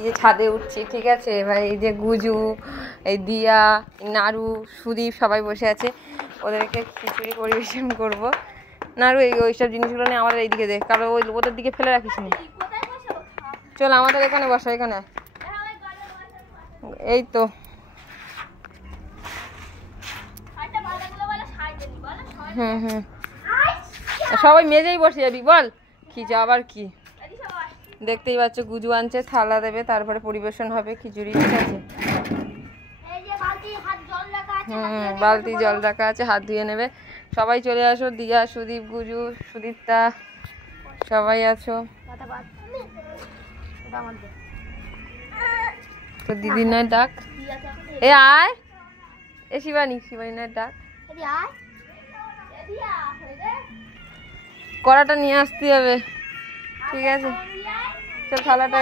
এই যে ছাদে উঠছি, ঠিক আছে ভাই। এই যে গুজু, এই দিয়া, নাড়ু, সুদীপ সবাই বসে আছে। ওদেরকে খিচুড়ি পরিবেশন করবো। নাড়ু এই ওইসব জিনিসগুলো নিয়ে আমাদের এইদিকে দেখ, কারণ ওই ওদের দিকে ফেলে রাখিস না। চল আমাদের এখানে বসো, এখানে। এই তো হুম সবাই মেজেই বসে যাবি বল, কি আবার কি। দেখতেই পাচ্ছ গুজু আনছে, থালা দেবে, তারপরে পরিবেশন হবে খিচুড়ি, ঠিক আছে। বালতি জল রাখা আছে, হাত ধুয়ে নেবে। সবাই চলে আসো, দিয়া, সুদীপ, গুজু, সুদীপ্তা, সবাই আছো। তো দিদির নয় ডাক, এ আয়, এ শিবানী নয় ডাক। কড়াটা নিয়ে আসতে হবে, ঠিক আছে। চল থালাটা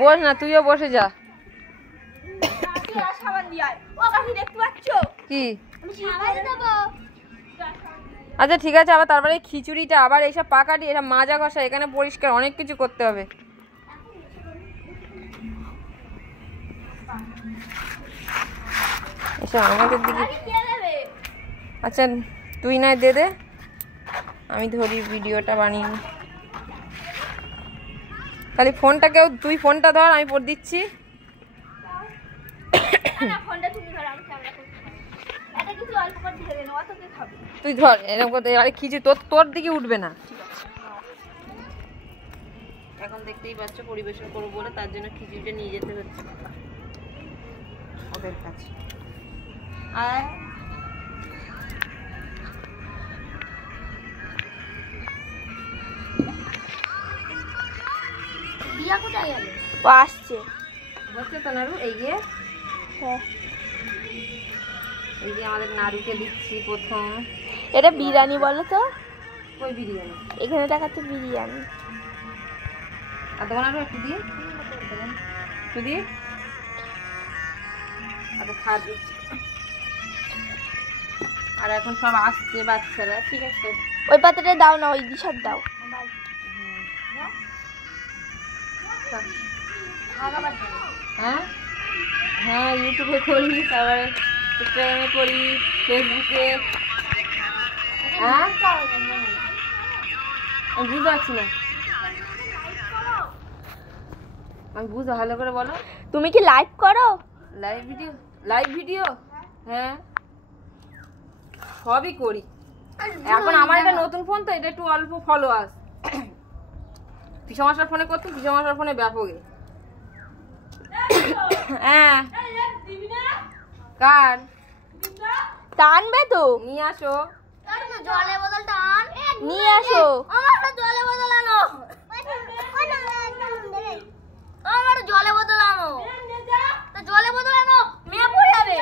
বস না, তুইও বসে যা। কি আচ্ছা ঠিক আছে, আবার তারপরে খিচুড়িটা, আবার এইসব পাকাটি, এটা মাজা ঘষা, এখানে পরিষ্কার অনেক কিছু করতে হবে। এসব আমাদের দিকে। আচ্ছা তুই নয় দে, আমি ধরি ভিডিওটা বানিয়ে। খালি ফোনটাকেও, তুই ফোনটা ধর, আমি পড় দিচ্ছি। তুই ধর এরকম করতে, আরে খিচুড়ি তোর দিকে উঠবে না। এখন দেখতেই পাচ্ছ পরিবেশন করবো বলে, তার জন্য খিচুড়িটা নিয়ে যেতে হচ্ছে ওদের কাছে। আর আসছে বসছে তো নাড়ু, এই যে এই যে আমাদের নাড়ুকে দিচ্ছি প্রথম। এটা বিরিয়ানি বলো তো? ওই বিরিয়ানি এখানে দেখাচ্ছে বিরিয়ানি। আর তোমার নাড়ু একটু দিয়ে শুধু খাবি। আর এখন সব আসছে বাচ্চারা, ঠিক আছে। ওই পাত্রটা দাও না, ওই দিশার দাও। হ্যাঁ হ্যাঁ, ইউটিউবে করি, তারপরে ইনস্টাগ্রামে করি, ফেসবুকে। হ্যাঁ আমি বুঝতে পারছি না, আমি বুঝো ভালো করে বলো। তুমি কি লাইভ করো? লাইভ ভিডিও হ্যাঁ সবই করি। এখন আমার এটা নতুন ফোন তো, এটা একটু অল্প ফলোয়ার্স। পিসমশার ফোনে করতাম, পিসমশার ফোনে ব্যাপকে। হ্যাঁ কার টানবে তো, নিয়ে আসো জলের বোতলটা আন, নিয়ে আসো। আমার জলের বোতল আনো, আমার জলের বোতল আনো, তো জলের বোতল আনো, মেয়ে পড়ে যাবে।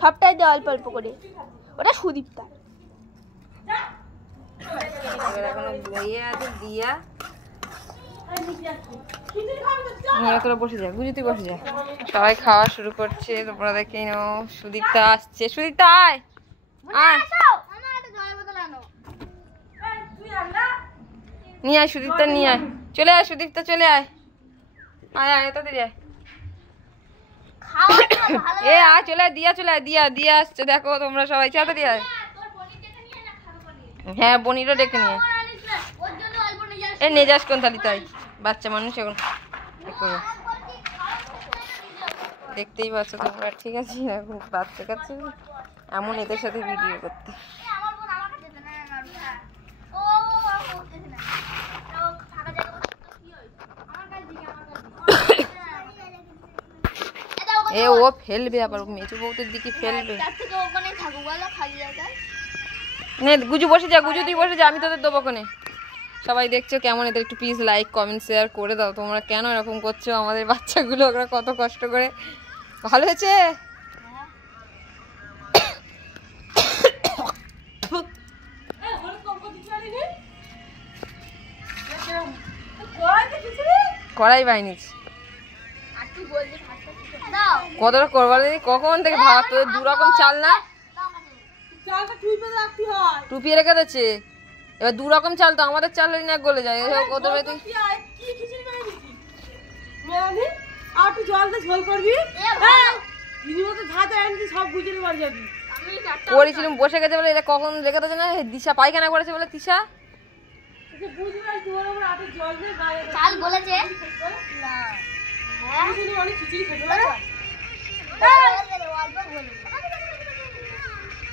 সবটাই দে অল্প অল্প করে, ওটা সুদীপ্তা। এখনো বইয়ে আছে দিয়া, নিয়ে তোরা বসে যা, বুঝি তুই বসে যা। সবাই খাওয়া শুরু করছে, তোমরা দেখে নাও। সুদীপ্তা আসছে, সুদীপ্তা আয় আয়, নিয়ে আয় সুদীপ্তা, নিয়ে আয়, চলে আয় সুদীপ্তা, চলে আয়, আয় আয় তাড়াতাড়ি আয়। এ আয়, চলে আয়, দিয়া চলে আয়, দিয়া আসছে, দেখো তোমরা সবাই, তাড়াতাড়ি আয়। হ্যাঁ বনিরও ডেকে নিয়ে এ নিয়ে যাস কোন তালি, তাই বাচ্চা মানুষ এখন দেখতেই পাচ্ছ তোমরা, ঠিক আছে। এখন বাচ্চা কাছে এমন এদের সাথে ভিডিও করতে। এ ও ফেলবে আবার, মেজো বউদের দিকে ফেলবে। নে গুজু বসে যা, গুজু তুই বসে যা, আমি তোদের দেবো কোনে। সবাই দেখছো কেমন, এদের একটু প্লিজ লাইক কমেন্ট শেয়ার করে দাও। তোমরা কেন এরকম করছো আমাদের বাচ্চাগুলো, ওরা কত কষ্ট করে। ভালো হয়েছে? কড়াই বাইনি কতটা করবার, কখন থেকে ভাত, তোদের দু রকম চাল না, টুপিয়ে রেখে দিচ্ছে। এবার দু রকম চাল তো, আমাদের চাল না গলে যায়। ওদের জলটা ঝোল করবি হ্যাঁ দিদিও তো ধাতে আনছি সব গুজরে বাড়ি যাবি পড়েছিলাম বসে গেছে বলে এটা কখন রেখে দিয়েছে না দিশা পায়খানা করেছে বলে তিশা বুঝবি তোর উপর আটে জল দিয়ে গায়ে চাল গলেছে না হ্যাঁ বুঝবি অনেক খিচুড়ি খেতে পারে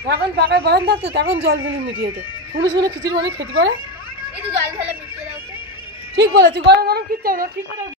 এখন পাকায় বরণ থাকতো তখন জল দিলি মিটিয়ে তো শুনে শুনে খিচুড়ি অনেক খেতে পারে এই তো জল ঢালে মিশিয়ে দাও তো ঠিক বলেছি গরম গরম খিচুড়ি না ঠিক করে